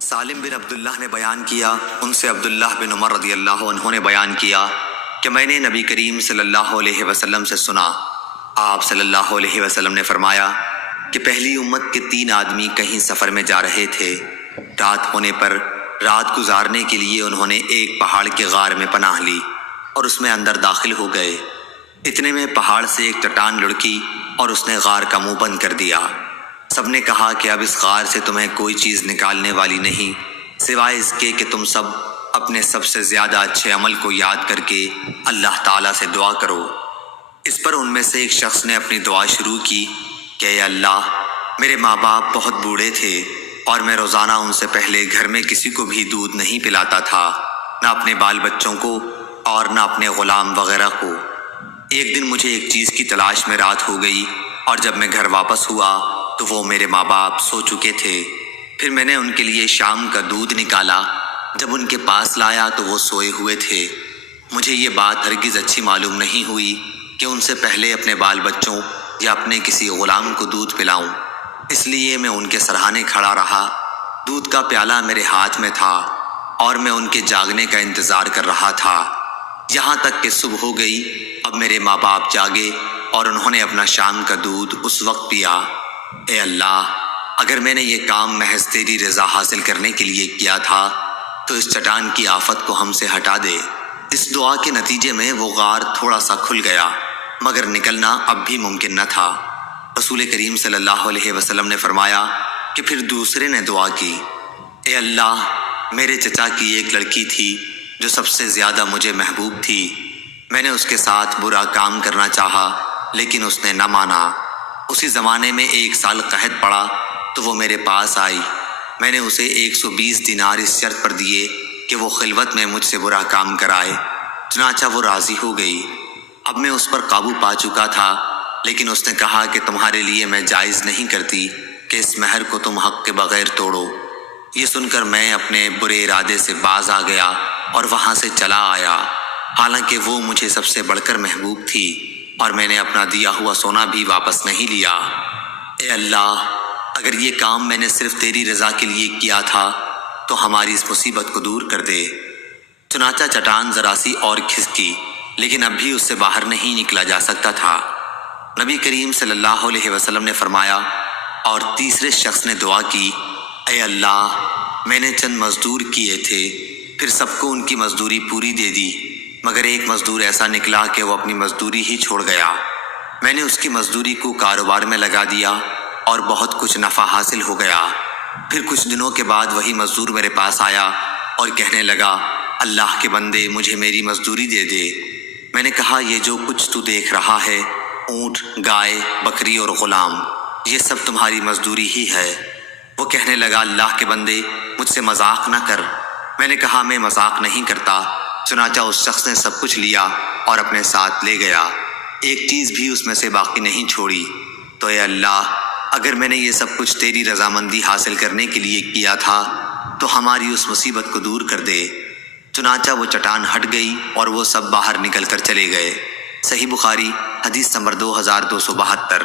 سالم بن عبداللہ نے بیان کیا، ان سے عبداللہ بن عمر رضی اللہ عنہ نے بیان کیا کہ میں نے نبی کریم صلی اللہ علیہ وسلم سے سنا، آپ صلی اللہ علیہ وسلم نے فرمایا کہ پہلی امت کے 3 آدمی کہیں سفر میں جا رہے تھے۔ رات ہونے پر رات گزارنے کے لیے انہوں نے ایک پہاڑ کے غار میں پناہ لی اور اس میں اندر داخل ہو گئے۔ اتنے میں پہاڑ سے ایک چٹان لڑکی اور اس نے غار کا منہ بند کر دیا۔ سب نے کہا کہ اب اس غار سے تمہیں کوئی چیز نکالنے والی نہیں سوائے اس کے کہ تم سب اپنے سب سے زیادہ اچھے عمل کو یاد کر کے اللہ تعالیٰ سے دعا کرو۔ اس پر ان میں سے ایک شخص نے اپنی دعا شروع کی کہ اے اللہ، میرے ماں باپ بہت بوڑھے تھے اور میں روزانہ ان سے پہلے گھر میں کسی کو بھی دودھ نہیں پلاتا تھا، نہ اپنے بال بچوں کو اور نہ اپنے غلام وغیرہ کو۔ ایک دن مجھے ایک چیز کی تلاش میں رات ہو گئی اور جب میں گھر واپس ہوا تو وہ میرے ماں باپ سو چکے تھے۔ پھر میں نے ان کے لیے شام کا دودھ نکالا، جب ان کے پاس لایا تو وہ سوئے ہوئے تھے۔ مجھے یہ بات ہرگز اچھی معلوم نہیں ہوئی کہ ان سے پہلے اپنے بال بچوں یا اپنے کسی غلام کو دودھ پلاؤں، اس لیے میں ان کے سرہانے کھڑا رہا۔ دودھ کا پیالہ میرے ہاتھ میں تھا اور میں ان کے جاگنے کا انتظار کر رہا تھا، یہاں تک کہ صبح ہو گئی۔ اب میرے ماں باپ جاگے اور انہوں نے اپنا شام کا دودھ اس وقت پیا۔ اے اللہ، اگر میں نے یہ کام محض تیری رضا حاصل کرنے کے لیے کیا تھا تو اس چٹان کی آفت کو ہم سے ہٹا دے۔ اس دعا کے نتیجے میں وہ غار تھوڑا سا کھل گیا، مگر نکلنا اب بھی ممکن نہ تھا۔ رسول کریم صلی اللہ علیہ وسلم نے فرمایا کہ پھر دوسرے نے دعا کی، اے اللہ، میرے چچا کی ایک لڑکی تھی جو سب سے زیادہ مجھے محبوب تھی، میں نے اس کے ساتھ برا کام کرنا چاہا لیکن اس نے نہ مانا۔ اسی زمانے میں 1 سال قحط پڑا تو وہ میرے پاس آئی، میں نے اسے 120 دینار اس شرط پر دیے کہ وہ خلوت میں مجھ سے برا کام کرائے، چنانچہ وہ راضی ہو گئی۔ اب میں اس پر قابو پا چکا تھا، لیکن اس نے کہا کہ تمہارے لیے میں جائز نہیں کرتی کہ اس مہر کو تم حق کے بغیر توڑو۔ یہ سن کر میں اپنے برے ارادے سے باز آ گیا اور وہاں سے چلا آیا، حالانکہ وہ مجھے سب سے بڑھ کر محبوب تھی، اور میں نے اپنا دیا ہوا سونا بھی واپس نہیں لیا۔ اے اللہ، اگر یہ کام میں نے صرف تیری رضا کے لیے کیا تھا تو ہماری اس مصیبت کو دور کر دے۔ چنانچہ چٹان ذرا سی اور کھسکی، لیکن اب بھی اس سے باہر نہیں نکلا جا سکتا تھا۔ نبی کریم صلی اللہ علیہ وسلم نے فرمایا، اور تیسرے شخص نے دعا کی، اے اللہ، میں نے چند مزدور کیے تھے، پھر سب کو ان کی مزدوری پوری دے دی، مگر ایک مزدور ایسا نکلا کہ وہ اپنی مزدوری ہی چھوڑ گیا۔ میں نے اس کی مزدوری کو کاروبار میں لگا دیا اور بہت کچھ نفع حاصل ہو گیا۔ پھر کچھ دنوں کے بعد وہی مزدور میرے پاس آیا اور کہنے لگا، اللہ کے بندے، مجھے میری مزدوری دے دے۔ میں نے کہا، یہ جو کچھ تو دیکھ رہا ہے، اونٹ، گائے، بکری اور غلام، یہ سب تمہاری مزدوری ہی ہے۔ وہ کہنے لگا، اللہ کے بندے، مجھ سے مذاق نہ کر۔ میں نے کہا، میں مذاق نہیں کرتا۔ چنانچہ اس شخص نے سب کچھ لیا اور اپنے ساتھ لے گیا، ایک چیز بھی اس میں سے باقی نہیں چھوڑی۔ تو اے اللہ، اگر میں نے یہ سب کچھ تیری رضامندی حاصل کرنے کے لیے کیا تھا تو ہماری اس مصیبت کو دور کر دے۔ چنانچہ وہ چٹان ہٹ گئی اور وہ سب باہر نکل کر چلے گئے۔ صحیح بخاری، حدیث نمبر 2272۔